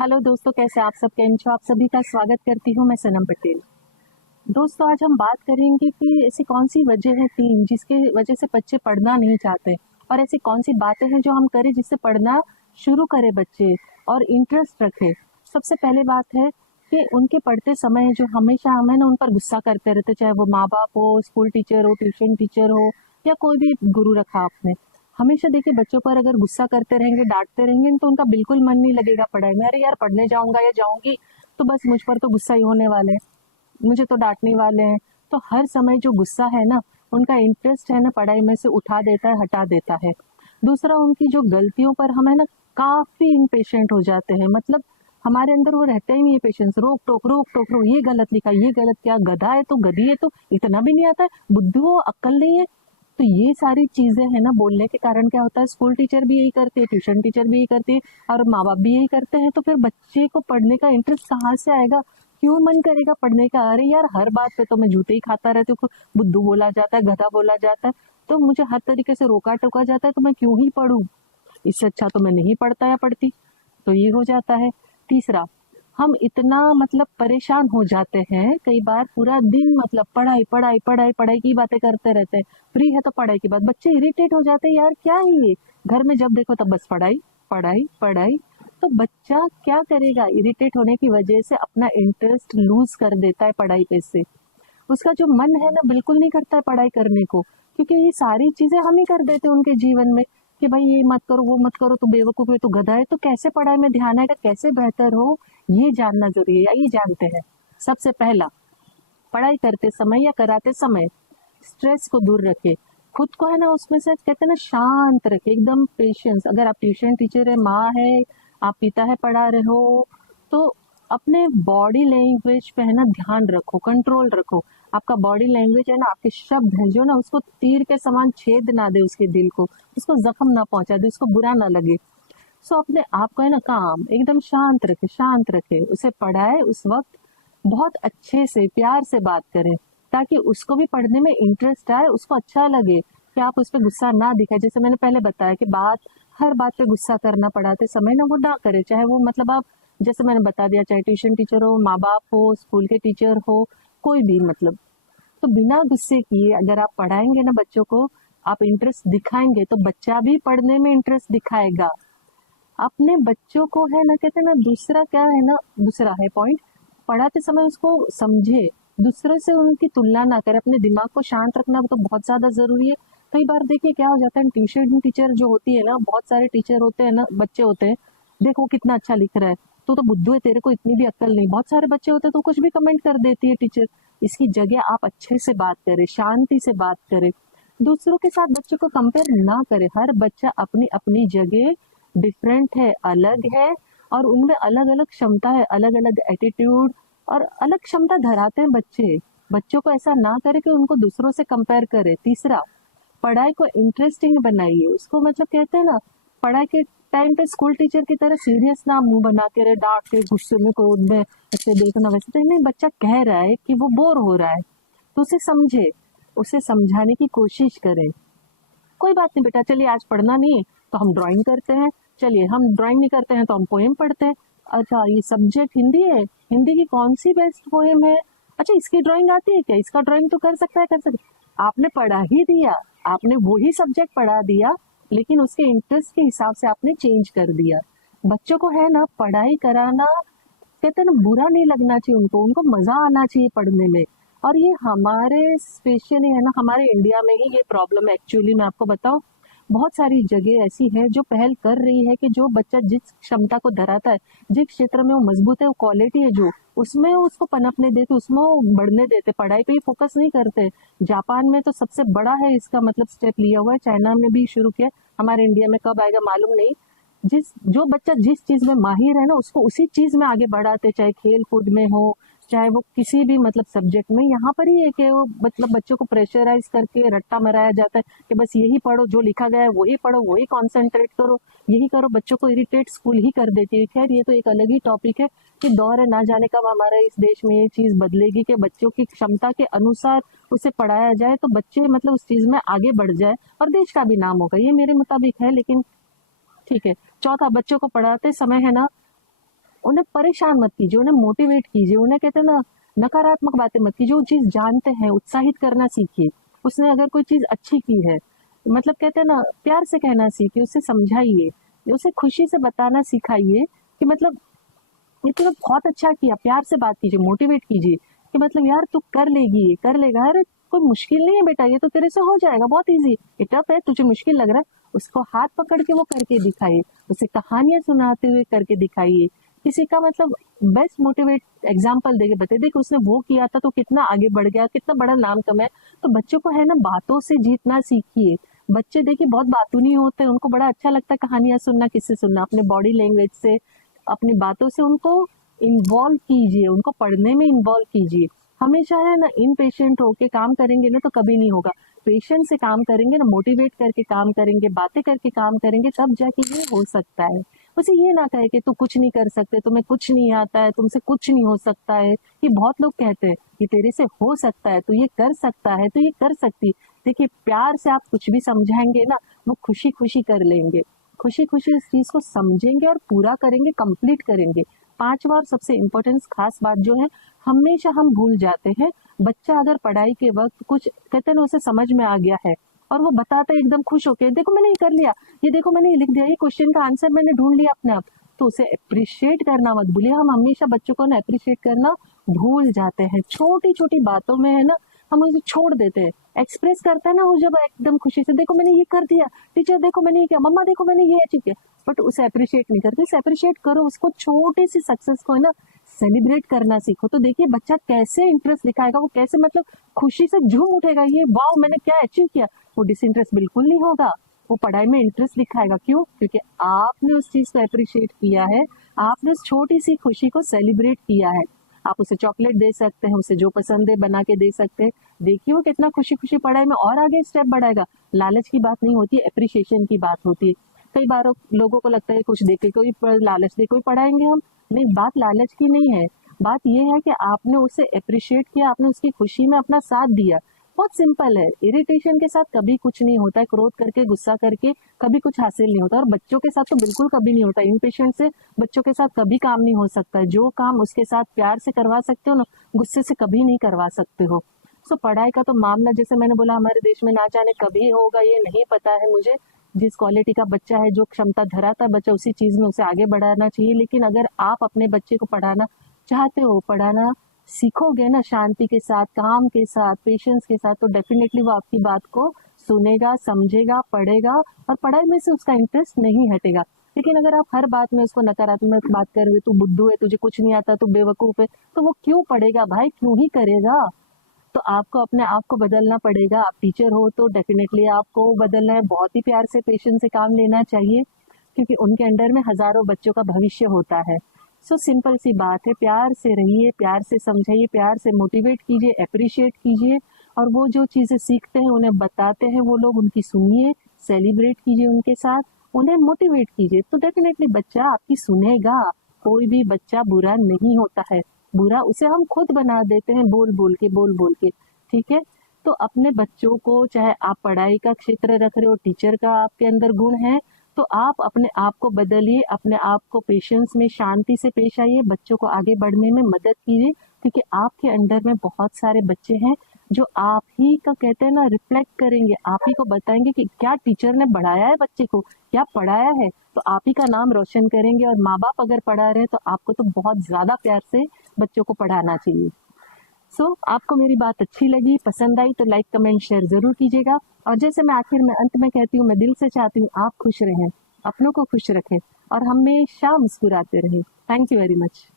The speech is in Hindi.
हेलो दोस्तों, कैसे आप सब? केम छो? आप सभी का स्वागत करती हूँ मैं, सनम पटेल। दोस्तों, आज हम बात करेंगे कि ऐसी कौन सी वजह है तीन जिसके वजह से बच्चे पढ़ना नहीं चाहते, और ऐसी कौन सी बातें हैं जो हम करें जिससे पढ़ना शुरू करे बच्चे और इंटरेस्ट रखे। सबसे पहले बात है कि उनके पढ़ते समय जो हमेशा हमें ना उन पर गुस्सा करते रहते, चाहे वो माँ बाप हो, स्कूल टीचर हो, ट्यूशन टीचर हो, या कोई भी गुरु रखा आपने। हमेशा देखिए, बच्चों पर अगर गुस्सा करते रहेंगे, डांटते रहेंगे, तो उनका बिल्कुल मन नहीं लगेगा पढ़ाई में। अरे यार, पढ़ने जाऊंगा या जाऊंगी तो बस मुझ पर तो गुस्सा ही होने वाले हैं, मुझे तो डांटने वाले हैं। तो हर समय जो गुस्सा है ना, उनका इंटरेस्ट है ना पढ़ाई में से उठा देता है, हटा देता है। दूसरा, उनकी जो गलतियों पर हम है ना काफी इम्पेशेंट हो जाते हैं। मतलब हमारे अंदर वो रहता ही नहीं है पेशेंस। रोक टोक रोक टोक रो, ये गलत लिखा, ये गलत, क्या गधा है तो गधी है तो इतना भी नहीं आता है, बुद्धू हो, अक्ल नहीं है। तो ये सारी चीजें है ना बोलने के कारण क्या होता है, स्कूल टीचर भी यही करते हैं, ट्यूशन टीचर भी यही करते हैं, और माँ बाप भी यही करते हैं। तो फिर बच्चे को पढ़ने का इंटरेस्ट कहाँ से आएगा? क्यों मन करेगा पढ़ने का? अरे यार, हर बात पे तो मैं जूते ही खाता रहती हूँ, बुद्धू बोला जाता है, गधा बोला जाता है, तो मुझे हर तरीके से रोका टोका जाता है, तो मैं क्यों ही पढ़ूं? इससे अच्छा तो मैं नहीं पढ़ता या पढ़ती। तो ये हो जाता है। तीसरा, हम इतना मतलब परेशान हो जाते हैं कई बार, पूरा दिन मतलब पढ़ाई पढ़ाई पढ़ाई पढ़ाई की बातें करते रहते हैं। फ्री है तो पढ़ाई की बात, बच्चे इरिटेट हो जाते हैं, यार क्या है ये, घर में जब देखो तब बस पढ़ाई पढ़ाई पढ़ाई। तो बच्चा क्या करेगा? इरिटेट होने की वजह से अपना इंटरेस्ट लूज कर देता है पढ़ाई पे से। उसका जो मन है ना बिल्कुल नहीं करता है पढ़ाई करने को, क्योंकि ये सारी चीजें हम ही कर देते हैं उनके जीवन में, कि भाई ये मत करो, वो मत करो, तू बेवकूफ है, तू गधा है। तो कैसे पढ़ाई में ध्यान आएगा, कैसे बेहतर हो, ये जानना जरूरी है। आइए जानते हैं। सबसे पहला, पढ़ाई करते समय या कराते समय स्ट्रेस को दूर रखे। खुद को है ना उसमें से कहते हैं ना शांत रखे, एकदम पेशेंस। अगर आप ट्यूशन टीचर है, माँ है, आप पिता है, पढ़ा रहे हो, तो अपने बॉडी लैंग्वेज पे है ना ध्यान रखो, कंट्रोल रखो। आपका बॉडी लैंग्वेज है ना, आपके शब्द है जो ना उसको तीर के समान छेद ना दे उसके दिल को, उसको जख्म ना पहुंचा दे, उसको बुरा ना लगे। सो अपने आप को है ना काम एकदम शांत रखे, शांत रखे। उसे पढ़ाए उस वक्त बहुत अच्छे से प्यार से बात करें, ताकि उसको भी पढ़ने में इंटरेस्ट आए, उसको अच्छा लगे, कि आप उस पर गुस्सा ना दिखाए। जैसे मैंने पहले बताया कि हर बात पे गुस्सा करना पढ़ाते समय ना वो ना करे, चाहे वो मतलब आप, जैसे मैंने बता दिया, चाहे ट्यूशन टीचर हो, माँ बाप हो, स्कूल के टीचर हो, कोई भी मतलब। तो बिना गुस्से किए अगर आप पढ़ाएंगे ना बच्चों को, आप इंटरेस्ट दिखाएंगे, तो बच्चा भी पढ़ने में इंटरेस्ट दिखाएगा। अपने बच्चों को है ना, कहते हैं ना, दूसरा क्या है ना, दूसरा है पॉइंट, पढ़ाते समय उसको समझे, दूसरे से उनकी तुलना ना करे, अपने दिमाग को शांत रखना तो बहुत ज्यादा जरूरी है। कई बार देखिए क्या हो जाता है, ट्यूशन टीचर जो होती है ना, बहुत सारे टीचर होते हैं ना, बच्चे होते हैं, देखो कितना अच्छा लिख रहा है, तो बुद्धू है, तेरे को इतनी भी अक्ल नहीं। बहुत सारे बच्चे होते हैं तो कुछ भी कमेंट कर देती है टीचर। इसकी जगह आप अच्छे से बात करें, शांति से बात करें, दूसरों के साथ बच्चों को कंपेयर ना करें। हर बच्चा अपनी अपनी जगह डिफरेंट है, अलग है, और उनमें अलग अलग क्षमता है, अलग अलग एटीट्यूड और अलग क्षमता धराते हैं बच्चे। बच्चों को ऐसा ना करे कि उनको दूसरों से कंपेयर करे। तीसरा, पढ़ाई को इंटरेस्टिंग बनाइए उसको, मतलब कहते हैं ना, पढ़ाई के टाइम पे स्कूल टीचर की तरह सीरियस ना मुंह बना के रहे, डांट के, गुस्से में, क्रोध में, ऐसे देखना वैसे। तो नहीं, बच्चा कह रहा है कि वो बोर हो रहा है, तो उसे समझे, उसे समझाने की कोशिश करें। कोई बात नहीं बेटा, चलिए आज पढ़ना नहीं है तो हम ड्राइंग करते हैं, चलिए हम ड्राइंग नहीं करते हैं तो हम पोएम पढ़ते हैं। अच्छा, ये सब्जेक्ट हिंदी है, हिंदी की कौन सी बेस्ट पोएम है? अच्छा, इसकी ड्राइंग आती है क्या? इसका ड्राइंग तो कर सकता है, कर सकता है। आपने पढ़ा ही दिया, आपने वही सब्जेक्ट पढ़ा दिया, लेकिन उसके इंटरेस्ट के हिसाब से आपने चेंज कर दिया। बच्चों को है ना पढ़ाई कराना, कहते हैं ना, बुरा नहीं लगना चाहिए, उनको उनको मजा आना चाहिए पढ़ने में। और ये हमारे स्पेशली है ना, हमारे इंडिया में ही ये प्रॉब्लम है एक्चुअली। मैं आपको बताऊं, बहुत सारी जगह ऐसी है जो पहल कर रही है कि जो बच्चा जिस क्षमता को धराता है, जिस क्षेत्र में वो मजबूत है, वो क्वालिटी है जो, उसमें उसको पनपने देते, उसमें वो बढ़ने देते, पढ़ाई पे ही फोकस नहीं करते। जापान में तो सबसे बड़ा है इसका मतलब स्टेप लिया हुआ है, चाइना में भी शुरू किया, हमारे इंडिया में कब आएगा मालूम नहीं। जो बच्चा जिस चीज में माहिर है ना, उसको उसी चीज में आगे बढ़ाते, चाहे खेल कूद में हो, चाहे वो किसी भी मतलब सब्जेक्ट में। यहाँ पर ही है कि वो मतलब बच्चों को प्रेशराइज करके रट्टा मराया जाता है कि बस यही पढ़ो, जो लिखा गया है वही पढ़ो, वही कॉन्सेंट्रेट करो, यही करो। बच्चों को इरिटेट स्कूल ही कर देती है। खैर, ये तो एक अलग ही टॉपिक है कि दौर है, ना जाने कब हमारे इस देश में ये चीज बदलेगी कि बच्चों की क्षमता के अनुसार उसे पढ़ाया जाए, तो बच्चे मतलब उस चीज में आगे बढ़ जाए और देश का भी नाम होगा। ये मेरे मुताबिक है, लेकिन ठीक है। चौथा, बच्चों को पढ़ाते समय है ना उन्हें परेशान मत कीजिए, उन्हें मोटिवेट कीजिए, उन्हें कहते हैं ना नकारात्मक बातें मत कीजिए, जो चीज जानते हैं उत्साहित करना सीखिए। उसने अगर कोई चीज अच्छी की है, मतलब कहते हैं ना प्यार से कहना सीखिए, उसे समझाइए, उसे खुशी से बताना सिखाइए कि मतलब ये तूने बहुत अच्छा किया। प्यार से बात कीजिए, मोटिवेट कीजिए कि मतलब यार तू कर लेगी, ये कर लेगा, अरे कोई मुश्किल नहीं है बेटा, ये तो तेरे से हो जाएगा, बहुत इजी। ये टफ है, तुझे मुश्किल लग रहा है, उसको हाथ पकड़ के वो करके दिखाइए, उसे कहानियां सुनाते हुए करके दिखाइए। किसी का मतलब बेस्ट मोटिवेट एग्जाम्पल देके बताइए, देख उसने वो किया था तो कितना आगे बढ़ गया, कितना बड़ा नाम कमाया। तो बच्चों को है ना बातों से जीतना सीखिए। बच्चे देखिए बहुत बातूनी होते हैं, उनको बड़ा अच्छा लगता है कहानियां सुनना, किससे सुनना, अपने बॉडी लैंग्वेज से, अपनी बातों से उनको इन्वॉल्व कीजिए, उनको पढ़ने में इन्वॉल्व कीजिए। हमेशा है ना इनपेशेंट होके काम करेंगे ना तो कभी नहीं होगा। पेशेंस से काम करेंगे ना, मोटिवेट करके काम करेंगे, बातें करके काम करेंगे, तब जाके ये हो सकता है। उसे ये ना कहे कि तू कुछ नहीं कर सकते, तुम्हें कुछ नहीं आता है, तुमसे कुछ नहीं हो सकता है। ये बहुत लोग कहते हैं कि तेरे से हो सकता है, तू ये कर सकता है, तू ये कर सकती। देखिए प्यार से आप कुछ भी समझाएंगे ना, वो खुशी खुशी कर लेंगे, खुशी खुशी उस चीज को समझेंगे और पूरा करेंगे, कंप्लीट करेंगे। पांचवा और सबसे इम्पोर्टेंट खास बात जो है, हमेशा हम भूल जाते हैं। बच्चा अगर पढ़ाई के वक्त कुछ कहते हैं ना उसे समझ में आ गया है और वो बताता है एकदम खुश होके, देखो मैंने ये कर लिया, ये देखो मैंने ये लिख दिया, ये क्वेश्चन का आंसर मैंने ढूंढ लिया अपने आप, तो उसे अप्रिशिएट करना मत भूलिए। हम हमेशा बच्चों को ना अप्रिशिएट करना भूल जाते हैं, छोटी छोटी बातों में है ना हम उसे छोड़ देते हैं। एक्सप्रेस करता है ना वो जब एकदम खुशी से, देखो मैंने ये कर दिया, टीचर देखो मैंने ये किया, मम्मा देखो मैंने ये अचीव किया, बट उसे अप्रिशिएट नहीं करते। उसे अप्रिशिएट करो, उसको छोटी सी सक्सेस को है ना सेलिब्रेट करना सीखो। तो देखिए बच्चा कैसे इंटरेस्ट दिखाएगा, वो कैसे मतलब खुशी से झूम उठेगा, ये वाओ मैंने क्या अचीव किया। वो डिसइंटरेस्ट बिल्कुल नहीं होगा, वो पढ़ाई में इंटरेस्ट दिखाएगा। क्यों? क्योंकि आपने उस चीज को अप्रिशिएट किया है, आपने उस छोटी सी खुशी को सेलिब्रेट किया है। आप उसे चॉकलेट दे सकते हैं, उसे जो पसंद है बना के दे सकते हैं। देखिए वो कितना खुशी खुशी पढ़ाई में और आगे स्टेप बढ़ाएगा। लालच की बात नहीं होती है, अप्रिशिएशन की बात होती है। कई बार लोगों को लगता है कुछ देके कोई लालच दे कोई पढ़ाएंगे हम, नहीं, बात लालच की नहीं है। बात यह है कि आपने उसे अप्रिशिएट किया, आपने उसकी खुशी में अपना साथ दिया। बहुत सिंपल है। इरिटेशन के साथ कभी कुछ नहीं होता है, क्रोध करके गुस्सा करके कभी कुछ हासिल नहीं होता, और बच्चों के साथ तो बिल्कुल कभी नहीं होता। इम्पेशेंट से बच्चों के साथ कभी काम नहीं हो सकता है। जो काम उसके साथ प्यार से करवा सकते हो ना, गुस्से से कभी नहीं करवा सकते हो। सो पढ़ाई का तो मामला जैसे मैंने बोला हमारे देश में ना जाने कभी होगा, ये नहीं पता है मुझे। जिस क्वालिटी का बच्चा है, जो क्षमता धराता है बच्चा, उसी चीज में उसे आगे बढ़ाना चाहिए। लेकिन अगर आप अपने बच्चे को पढ़ाना चाहते हो, पढ़ाना सीखोगे ना शांति के साथ, काम के साथ, पेशेंस के साथ, तो डेफिनेटली वो आपकी बात को सुनेगा, समझेगा, पढ़ेगा और पढ़ाई में से उसका इंटरेस्ट नहीं हटेगा। लेकिन अगर आप हर बात में उसको नकारात्मक बात कर रहे हो, तू बुद्धू है, तुझे कुछ नहीं आता, तू बेवकूफ है, तो वो क्यों पढ़ेगा भाई, क्यों ही करेगा। तो आपको अपने आप को बदलना पड़ेगा। आप टीचर हो तो डेफिनेटली आपको बदलना है, बहुत ही प्यार से पेशेंस से काम लेना चाहिए, क्योंकि उनके अंडर में हजारों बच्चों का भविष्य होता है। सो सिंपल सी बात है, प्यार से रहिए, प्यार से समझाइए, प्यार से मोटिवेट कीजिए, अप्रिशिएट कीजिए, और वो जो चीजें सीखते हैं उन्हें बताते हैं वो लोग, उनकी सुनिए, सेलिब्रेट कीजिए उनके साथ, उन्हें मोटिवेट कीजिए, तो डेफिनेटली बच्चा आपकी सुनेगा। कोई भी बच्चा बुरा नहीं होता है, बुरा उसे हम खुद बना देते हैं बोल बोल के। ठीक है, तो अपने बच्चों को, चाहे आप पढ़ाई का क्षेत्र रख रहे हो, टीचर का आपके अंदर गुण है, तो आप अपने आप को बदलिए, अपने आप को पेशेंस में शांति से पेश आइए, बच्चों को आगे बढ़ने में मदद कीजिए, क्योंकि आपके अंडर में बहुत सारे बच्चे हैं जो आप ही का कहते हैं ना रिफ्लेक्ट करेंगे, आप ही को बताएंगे कि क्या टीचर ने बढ़ाया है बच्चे को, क्या पढ़ाया है, तो आप ही का नाम रोशन करेंगे। और माँ बाप अगर पढ़ा रहे हैं तो आपको तो बहुत ज्यादा प्यार से बच्चों को पढ़ाना चाहिए। आपको मेरी बात अच्छी लगी, पसंद आई तो लाइक कमेंट शेयर जरूर कीजिएगा। और जैसे मैं आखिर में अंत में कहती हूँ, मैं दिल से चाहती हूँ आप खुश रहें, अपनों को खुश रखें और हमेशा मुस्कुराते रहें। Thank you very much.